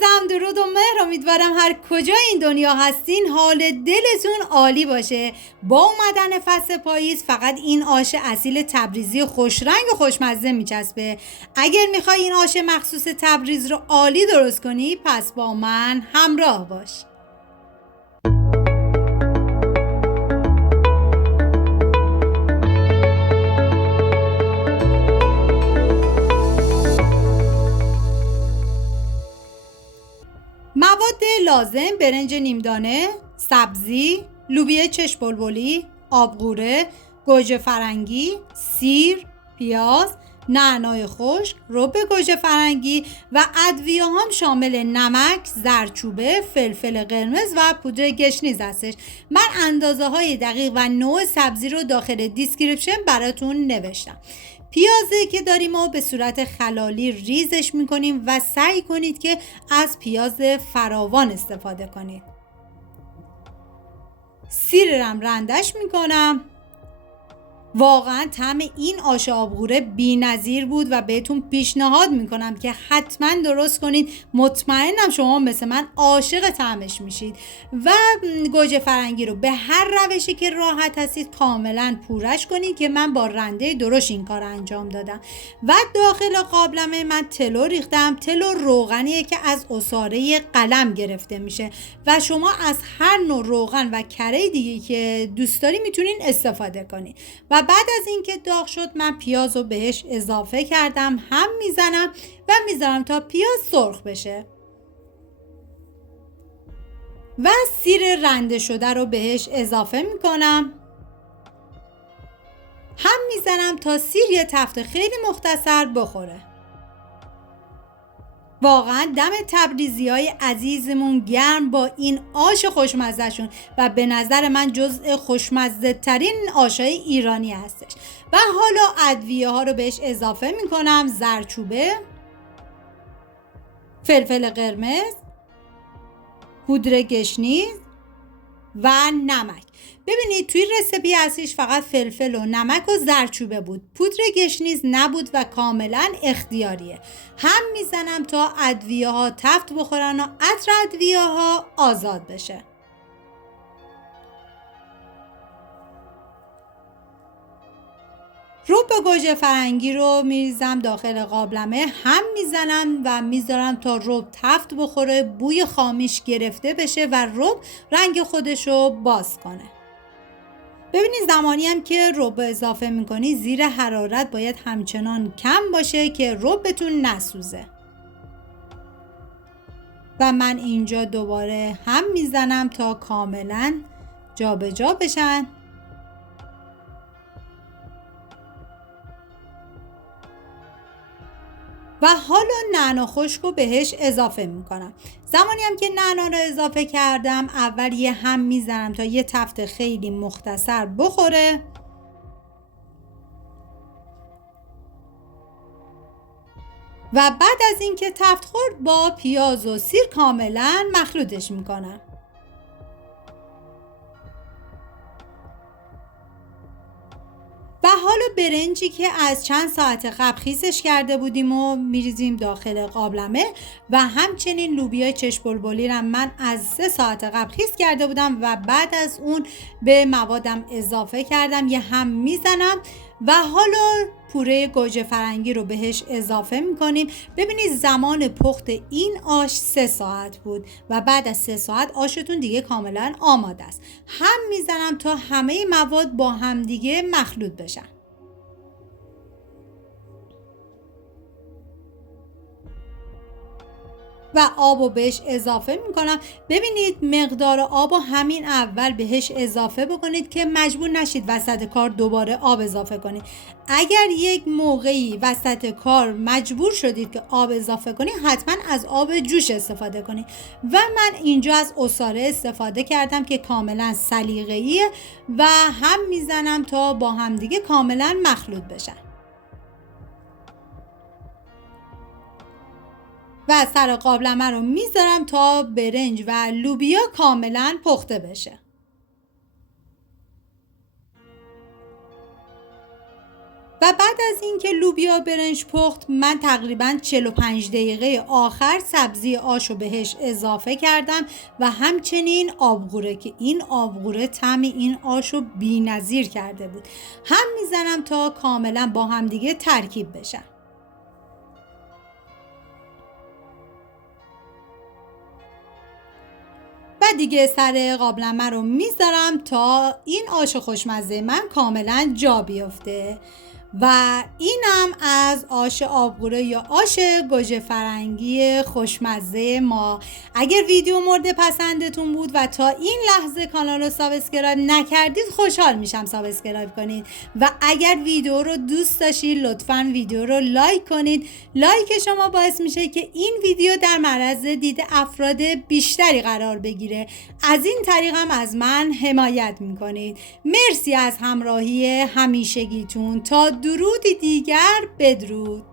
عزیزم، درود و مهر. امیدوارم هر کجا این دنیا هستین حال دلتون عالی باشه. با اومدن فصل پاییز فقط این آش اصیل تبریزی خوشرنگ و خوشمزه میچسبه. اگر میخوای این آش مخصوص تبریز رو عالی درست کنی پس با من همراه باش. مواد لازم: برنج نیمدانه، سبزی، لوبیا چشم بلبلی، آبغوره، گوجه فرنگی، سیر، پیاز، نعنای خشک، رب گوجه فرنگی و ادویه هم شامل نمک، زردچوبه، فلفل قرمز و پودر گشنیز هستش. من اندازه های دقیق و نوع سبزی رو داخل دیسکریپشن براتون نوشتم. پیازی که داریم و به صورت خلالی ریزش میکنیم و سعی کنید که از پیاز فراوان استفاده کنید. سیرم رندش میکنم. واقعا طعم این آش آبغوره بی‌نظیر بود و بهتون پیشنهاد میکنم که حتما درست کنید. مطمئنم شما مثل من عاشق طعمش میشید. و گوجه فرنگی رو به هر روشی که راحت هستید کاملا پورش کنید که من با رنده درشت این کار انجام دادم. و داخل قابلمه من تلو ریختم. تلو روغنیه که از عصاره قلم گرفته میشه و شما از هر نوع روغن و کره دیگه که دوست داری میتونین استفاده کنید. و بعد از اینکه داغ شد من پیاز رو بهش اضافه کردم، هم میزنم و میذارم تا پیاز سرخ بشه و سیر رنده شده رو بهش اضافه میکنم، هم میزنم تا سیر یه تفت خیلی مختصر بخوره. واقعا دم تبریزی های عزیزمون گرم با این آش خوشمزه شون و به نظر من جزء خوشمزه ترین آشای ایرانی هستش. و حالا ادویه ها رو بهش اضافه میکنم: زردچوبه، فلفل قرمز، پودر گشنیز و نمک. ببینید توی رسیپی اصلیش فقط فلفل و نمک و زردچوبه بود، پودر گشنیز نبود و کاملا اختیاریه. هم میزنم تا ادویه ها تفت بخورن و عطر ادویه ها آزاد بشه. رب گوجه فرنگی رو میریزم داخل قابلمه، هم میزنم و میذارم تا رب تفت بخوره، بوی خامیش گرفته بشه و رب رنگ خودشو باز کنه. ببینید زمانی هم که رب اضافه میکنی زیر حرارت باید همچنان کم باشه که ربتون نسوزه. و من اینجا دوباره هم میزنم تا کاملا جابجا بشن. و حالا نعنا خشک رو بهش اضافه میکنم. زمانی هم که نعنا رو اضافه کردم اول یه هم میزنم تا یه تفت خیلی مختصر بخوره و بعد از اینکه تفت خورد با پیاز و سیر کاملا مخلوطش میکنم. و حالا برنجی که از چند ساعت قبل خیسش کرده بودیم و میریزیم داخل قابلمه و همچنین لوبیا چشم بلبلی رو من از 3 ساعت قبل خیس کرده بودم و بعد از اون به موادم اضافه کردم، یه هم میزنم و حالا پوره گوجه فرنگی رو بهش اضافه میکنیم. ببینید زمان پخت این آش 3 ساعت بود و بعد از 3 ساعت آشتون دیگه کاملا آماده است. هم میزنم تا همه مواد با هم دیگه مخلوط بشن. و آب رو بهش اضافه میکنم. ببینید مقدار آب رو همین اول بهش اضافه بکنید که مجبور نشید وسط کار دوباره آب اضافه کنید. اگر یک موقعی وسط کار مجبور شدید که آب اضافه کنید حتما از آب جوش استفاده کنید. و من اینجا از عصاره استفاده کردم که کاملا سلیقه‌ایه و هم میزنم تا با هم دیگه کاملا مخلوط بشن. و سر قابلمه رو میذارم تا برنج و لوبیا کاملا پخته بشه. و بعد از اینکه لوبیا برنج پخت من تقریبا 45 دقیقه آخر سبزی آشو بهش اضافه کردم و همچنین آبغوره که این آبغوره طعم این آشو بی‌نظیر کرده بود. هم میزنم تا کاملا با هم دیگه ترکیب بشن. و دیگه سر قابلمه رو میذارم تا این آش خوشمزه من کاملا جا بیفته. و اینم از آش آبغوره یا آش گوجه فرنگی خوشمزه ما. اگر ویدیو مورد پسندتون بود و تا این لحظه کانال رو سابسکرایب نکردید خوشحال میشم سابسکرایب کنید و اگر ویدیو رو دوست داشتید لطفاً ویدیو رو لایک کنید. لایک شما باعث میشه که این ویدیو در معرض دید افراد بیشتری قرار بگیره. از این طریق هم از من حمایت میکنید. مرسی از همراهی همیشگیتون. تا درودی دیگر، بدرود.